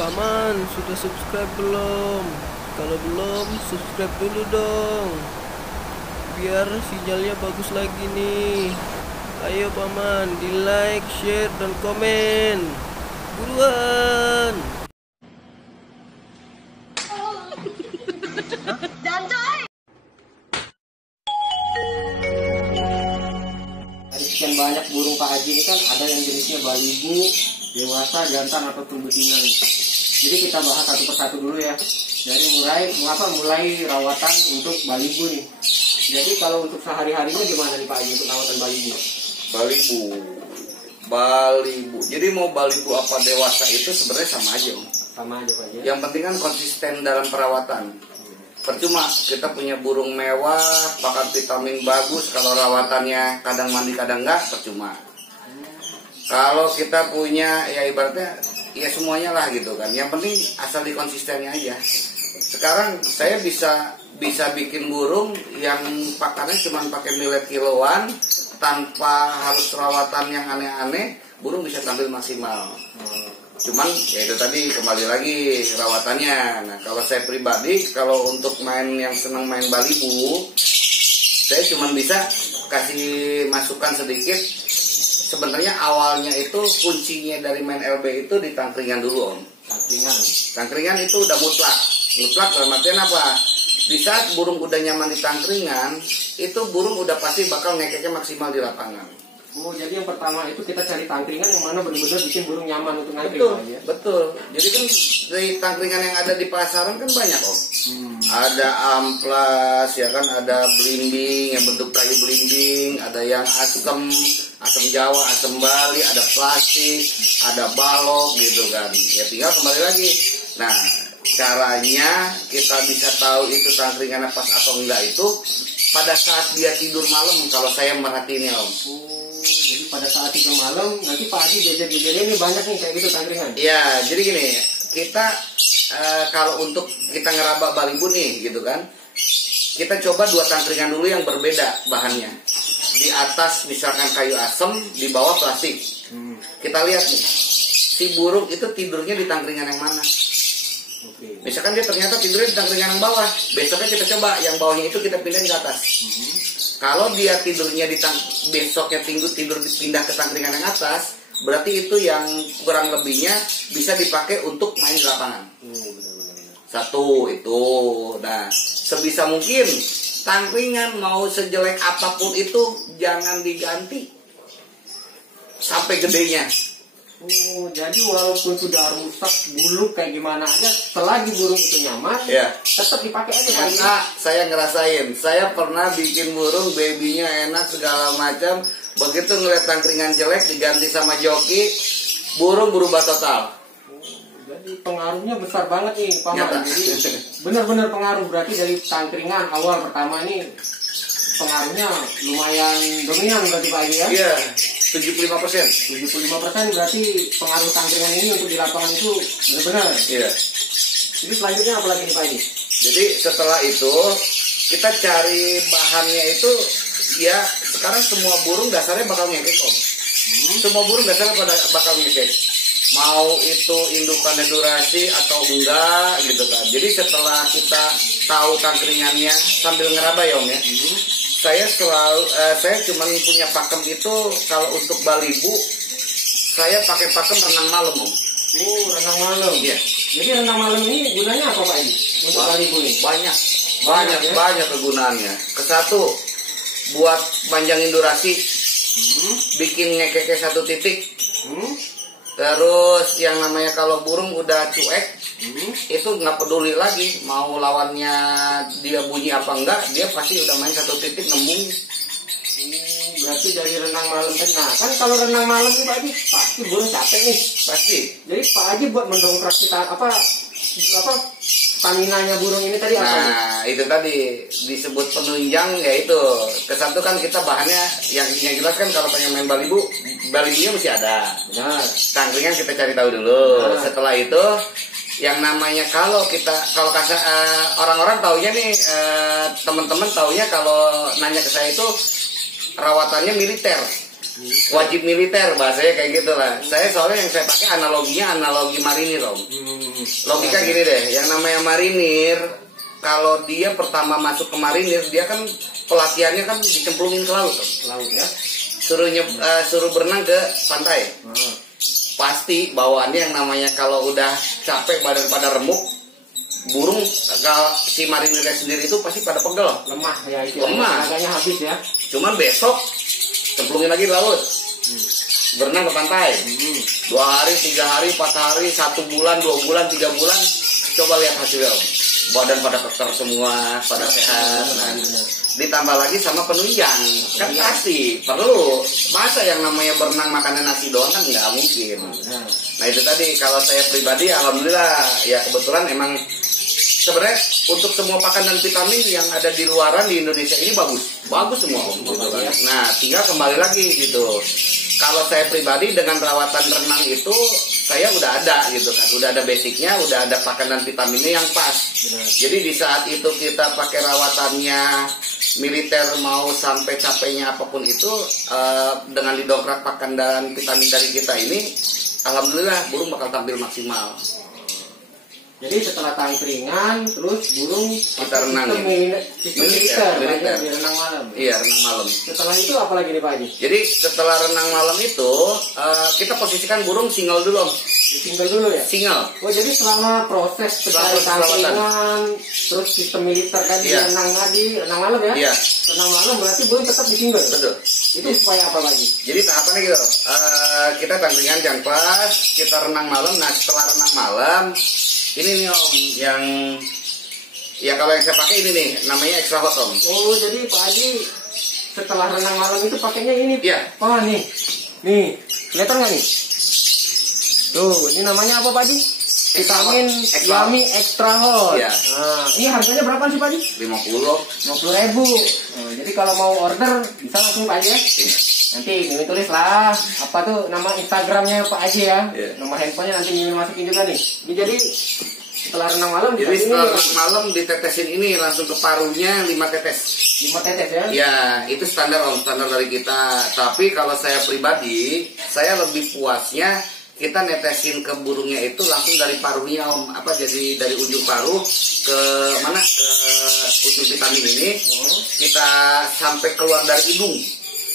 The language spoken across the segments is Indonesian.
Paman, sudah subscribe belum? Kalau belum, subscribe dulu dong. Biar sinyalnya bagus lagi nih. Ayo Paman, di like, share, dan komen. Buruan. Dari sekian banyak burung Pak Haji ini kan ada yang jenisnya balibu, dewasa, jantan ataupun betina. Jadi kita bahas satu persatu dulu ya. Dari mulai rawatan untuk balibu nih. Jadi kalau untuk sehari-harinya gimana nih Pak Haji untuk rawatan balibu? Balibu. Jadi mau balibu apa dewasa itu sebenarnya sama aja, Om. Sama aja Pak Haji. Yang penting kan konsisten dalam perawatan. Percuma kita punya burung mewah, pakai vitamin bagus, kalau rawatannya kadang mandi kadang enggak, percuma. Kalau kita punya ya ibaratnya ya semuanya lah gitu kan. Yang penting asal di konsistennya aja. Sekarang saya bisa bikin burung yang pakannya cuma pakai millet kiloan, tanpa harus rawatan yang aneh-aneh, burung bisa tampil maksimal. Cuman ya itu tadi kembali lagi rawatannya. Nah kalau saya pribadi, kalau untuk yang senang main balibu, saya cuma bisa kasih masukan sedikit. Sebenarnya awalnya itu kuncinya dari main LB itu di tangkringan dulu, Om. Tangkringan itu udah mutlak. Mutlak dalam artian apa? Di saat burung udah nyaman di tangkringan, itu burung udah pasti bakal ngekeknya maksimal di lapangan. Oh, jadi yang pertama itu kita cari tangkringan yang mana benar-benar bikin burung nyaman untuk ngantri. Betul. Jadi kan dari tangkringan yang ada di pasaran kan banyak, Om. Ada amplas, ya kan, ada belimbing yang bentuk kayu belimbing, ada yang asam Jawa, asam Bali, ada plastik, ada balok gitu kan. Ya tinggal kembali lagi. Nah, caranya kita bisa tahu itu tangkringannya pas atau enggak itu pada saat dia tidur malam, kalau saya merhatiinnya, Om. Jadi pada saat tidur malam nanti Pak Haji jajar-jajarnya ini banyak nih kayak gitu tangkringan. Ya, jadi gini, kita kalau untuk kita ngeraba balibu nih gitu kan, kita coba 2 tangkringan dulu yang berbeda bahannya. Di atas misalkan kayu asam, di bawah plastik. Kita lihat nih, si burung itu tidurnya di tangkringan yang mana. Misalkan dia ternyata tidurnya di tangkringan yang bawah, besoknya kita coba yang bawahnya itu kita pindahin ke atas. Kalau dia tidurnya besoknya tidur pindah ke tangkringan yang atas, berarti itu yang kurang lebihnya bisa dipakai untuk main di lapangan. Satu itu. Nah, sebisa mungkin tangkringan mau sejelek apapun itu jangan diganti sampai gedenya. Oh, jadi walaupun sudah rusak bulu kayak gimana aja, selagi burung itu nyaman, ya, tetap dipakai aja. Karena saya ngerasain, saya pernah bikin burung babynya enak segala macam, begitu ngeliat tangkringan jelek diganti sama joki, burung berubah total. Jadi pengaruhnya besar banget nih Paman. Jadi benar-benar pengaruh, berarti dari tangkringan awal pertama ini pengaruhnya lumayan dominan berarti Pak Haji ya? Iya, 75%. 75% berarti pengaruh tangkringan ini untuk di lapangan itu benar-benar. Iya. Jadi selanjutnya apa lagi nih Pak Haji? Jadi setelah itu kita cari bahannya itu, ya sekarang semua burung dasarnya bakal ngekek, Om. Semua burung dasarnya bakal ngekek. Mau itu indukannya durasi atau enggak gitu kan. Jadi setelah kita tahu tangkringannya sambil ngeraba ya, Om ya. Saya cuma punya pakem itu kalau untuk balibu saya pakai pakem renang malam, Om. Oh, renang malam. Iya. Jadi renang malam ini gunanya apa Pak Haji? Untuk balibu ini? Banyak kegunaannya. Kesatu buat panjangin durasi, bikin ngekeknya 1 titik. Terus yang namanya kalau burung udah cuek, itu nggak peduli lagi mau lawannya dia bunyi apa enggak, dia pasti udah main 1 titik nembung. Berarti dari renang malam kan. Nah, kan kalau renang malam nih Pak Haji, pasti burung capek nih. Pasti. Jadi Pak Haji buat mendongkrak kita apa staminanya burung ini tadi apa? Nah, itu tadi disebut penunjang, yaitu kesatu kan kita bahannya yang jelas kan kalau pengen main balibunya mesti ada. Benar. Tangkringan kita cari tahu dulu. Setelah itu yang namanya kalau orang-orang taunya nih, teman-teman taunya kalau nanya ke saya itu rawatannya militer. wajib militer, bahasanya kayak gitu lah. Saya soalnya yang saya pakai analoginya analogi marinir, Om. Logika gini deh, yang namanya marinir, kalau dia pertama masuk ke marinir, dia kan pelatihannya kan dicemplungin ke laut, Om. Laut ya. Suruh berenang ke pantai. Pasti bawaannya yang namanya kalau udah capek badan pada remuk, burung kalau si marinirnya sendiri itu pasti pada pegel, Lemah ya itu. Lemah. Agaknya habis ya. Cuman besok cemplungin lagi di laut, berenang ke pantai, 2 hari, 3 hari, 4 hari, 1 bulan, 2 bulan, 3 bulan, coba lihat hasilnya, Om. Badan pada keker semua, pada sehat. Nah, ditambah lagi sama penunjang, kan pasti perlu. Masa yang namanya berenang makanan nasi doang kan nggak mungkin. Nah itu tadi, kalau saya pribadi alhamdulillah ya kebetulan emang sebenarnya untuk semua pakan dan vitamin yang ada di luaran di Indonesia ini bagus semua, Om, gitu kan. Nah tinggal kembali lagi gitu. Kalau saya pribadi dengan rawatan renang itu saya udah ada gitu kan, udah ada basicnya, udah ada pakan dan vitaminnya yang pas. Jadi di saat itu kita pakai rawatannya militer mau sampai capeknya apapun itu, dengan didongkrak pakan dan vitamin dari kita ini, alhamdulillah burung bakal tampil maksimal. Jadi setelah tampringan, terus burung Kita renang. sistem militer, di renang malam. Iya, renang malam. Setelah itu apa lagi nih Pak Haji? Jadi setelah renang malam itu, kita posisikan burung single dulu, Om. Ditinggal dulu ya? Single. Oh jadi selama proses pencari tampringan, terus sistem militer kan renang malam ya? Iya. Renang malam berarti burung tetap ditinggal. Betul. Itu supaya apa lagi? Jadi tahapannya gitu, kita tampringan yang pas, kita renang malam. Nah setelah renang malam, ini nih Om, yang ya kalau yang saya pakai ini nih, namanya extra hot, Om. Oh jadi Pak Haji setelah renang malam itu pakainya ini? Iya. Oh nih, kelihatan nggak nih? Tuh, ini namanya apa Pak Haji? Vitamin Yami Extra Hot. Iya. Nah, ini harganya berapa sih Pak Haji? 50. 50.000. Nah, jadi kalau mau order bisa langsung Pak Haji ya. Nanti Mimin tulis lah apa tuh nama Instagramnya Pak Haji ya. Nomor handphonenya nanti Mimin masukin juga nih. Ini jadi setelah renang malam Jadi setelah renang malam ditetesin ini langsung ke paruhnya 5 tetes. 5 tetes ya? Ya, itu standar Om, standar dari kita. Tapi kalau saya pribadi, saya lebih puasnya kita netesin ke burungnya itu langsung dari paruhnya, Om. Jadi dari ujung paruh ke mana, ke ujung vitamin ini, kita sampai keluar dari hidung.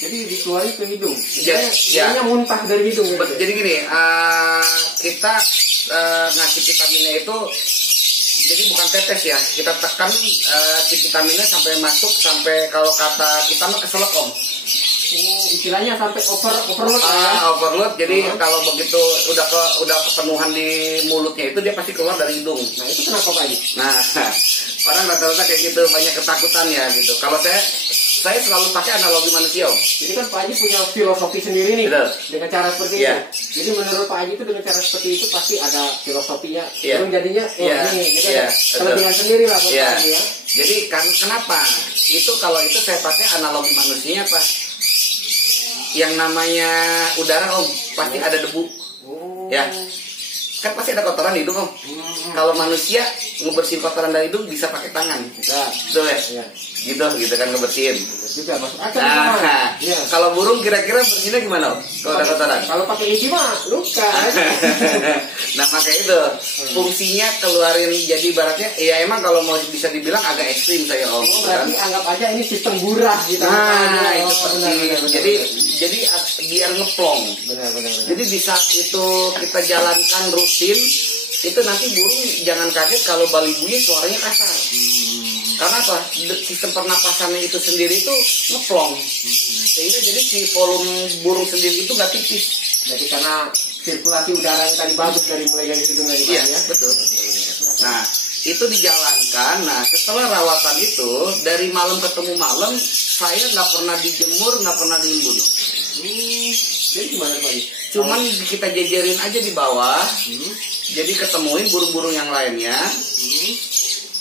Jadi dikeluarin ke hidung. Jadinya muntah dari hidung. Gitu. Jadi gini, kita ngasih vitaminnya itu, jadi bukan tetes ya, kita tekan si vitaminnya sampai masuk, sampai kalau kata kita mah keselak, Om. Istilahnya sampai overload ya. Overload. Jadi kalau begitu udah kepenuhan di mulutnya itu dia pasti keluar dari hidung. Nah itu kenapa Pak Haji? Nah orang rata-rata kayak gitu, banyak ketakutan ya gitu. Kalau saya selalu pakai analogi manusia, Om. Jadi kan Pak Haji punya filosofi sendiri nih. Betul. Dengan cara seperti itu. Jadi menurut Pak Haji itu dengan cara seperti itu pasti ada filosofinya. Belum jadinya jadi ada kelebihan sendiri lah buat Pak Haji ya. Jadi kan kenapa? Itu kalau itu saya pakai analogi manusianya apa? Yang namanya udara, Om, pasti ada debu. Ya. Kan pasti ada kotoran di hidung, Om. Kalau manusia ngebersihin kotoran dari hidung bisa pakai tangan. Betul ya? Gitu kan ngebersihin. Juga masuk akal. Kalau burung kira-kira bersihnya gimana, Om? Kalau ada kotoran? Kalau pakai gigi mah luka. Nah makanya itu fungsinya keluarin, jadi ibaratnya ya emang kalau mau bisa dibilang agak ekstrim saya, Om. Berarti anggap aja ini sistem burah gitu. Nah itu seperti jadi biar ngeplong. Benar. Jadi di saat itu kita jalankan rutin, itu nanti burung jangan kaget kalau balibunya suaranya kasar. Karena apa? Sistem pernapasannya itu sendiri itu ngeplong. Sehingga jadi si volume burung sendiri itu nggak tipis. Jadi karena sirkulasi udara yang tadi bagus dari mulai dari hidung dari ya. Betul. Nah itu dijalankan. Nah setelah rawatan itu dari malam ketemu malam saya nggak pernah dijemur, nggak pernah diimbun. Jadi gimana Pak? Cuman kita jejerin aja di bawah. Jadi ketemuin burung-burung yang lainnya.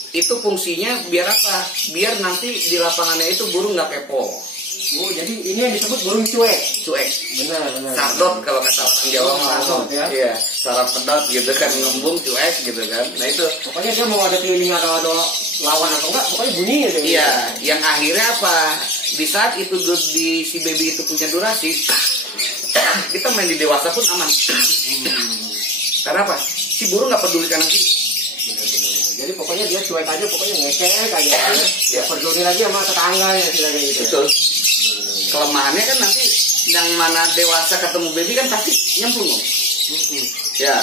Itu fungsinya biar apa? Biar nanti di lapangannya itu burung nggak kepo. Oh, jadi ini yang disebut burung cuek. Benar. Sardot kalau kata orang Jawa mah. Iya, sarap pedot gitu kan, ngembung cuek gitu kan. Nah itu. Pokoknya dia mau ada keliling atau ada lawan atau enggak, pokoknya bunyi gitu. Iya, yang akhirnya apa? di saat itu di si baby itu punya durasi, kita main di dewasa pun aman. Karena apa? Si burung nggak peduli kanan kiri. Jadi pokoknya dia cuek aja, pokoknya ngekek aja. Ya peduli lagi sama tetangganya sih kayak gitu. Betul. Kelemahannya kan nanti yang mana dewasa ketemu baby kan pasti nyemplung. Ya.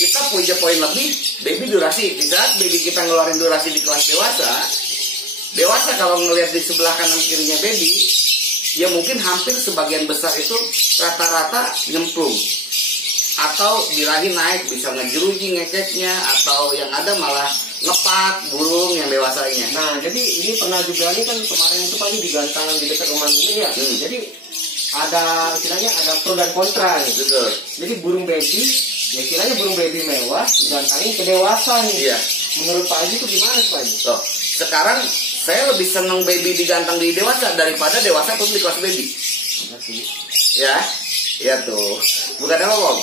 Kita punya poin lebih, baby durasi. Di saat baby kita ngeluarin durasi di kelas dewasa kalau ngelihat di sebelah kanan kirinya baby, ya mungkin hampir sebagian besar itu rata-rata nyemplung. Atau birahi naik, bisa ngejeruji ngekeknya, atau yang ada malah ngepak burung yang dewasanya. Nah, jadi ini pernah juga nih kan kemarin itu pagi di gantangan di dekat rumah ini ya. Jadi ada istilahnya ada pro dan kontra nih. Betul. Jadi burung baby, ya istilahnya burung baby mewah digantangin ke dewasa nih. Iya. Menurut Pak Haji itu gimana Pak Haji? Tuh, sekarang saya lebih seneng baby digantang di dewasa daripada dewasa pun di kelas baby. Ya, ya tuh. Bukan apa Bang?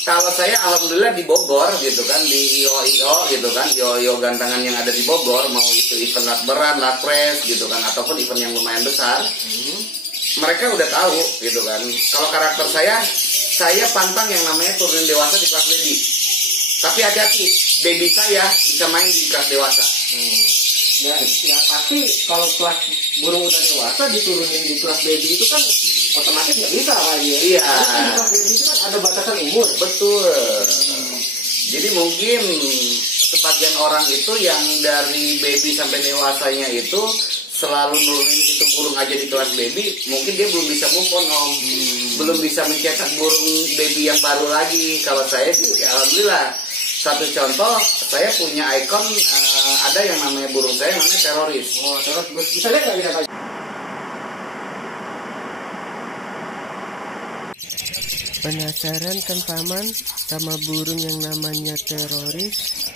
Kalau saya alhamdulillah di Bogor gitu kan, di IO gitu kan, IO gantangan yang ada di Bogor, mau itu event lat berat, lat press gitu kan, ataupun event yang lumayan besar, mereka udah tahu gitu kan. Kalau karakter saya pantang yang namanya turunin dewasa di kelas baby. Tapi hati-hati, baby saya bisa main di kelas dewasa. Ya pasti kalau kelas burung udah dewasa diturunin di kelas baby itu kan otomatis nggak bisa Pak Haji. Iya. Karena di kelas baby itu kan ada batasan umur. Betul. Jadi mungkin sebagian orang itu yang dari baby sampai dewasanya itu selalu nurunin itu burung aja di kelas baby, mungkin dia belum bisa move on Om. Belum bisa mencetak burung baby yang baru lagi. Kalau saya sih ya alhamdulillah. Satu contoh, saya punya ikon, ada yang namanya burung saya namanya teroris. Oh, terus bisa lihat nggak bisa Pak Haji? Penasaran kan Paman sama burung yang namanya teroris?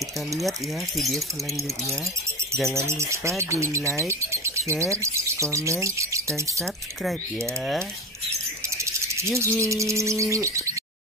Kita lihat ya video selanjutnya. Jangan lupa di like, share, komen, dan subscribe ya. Yuhu.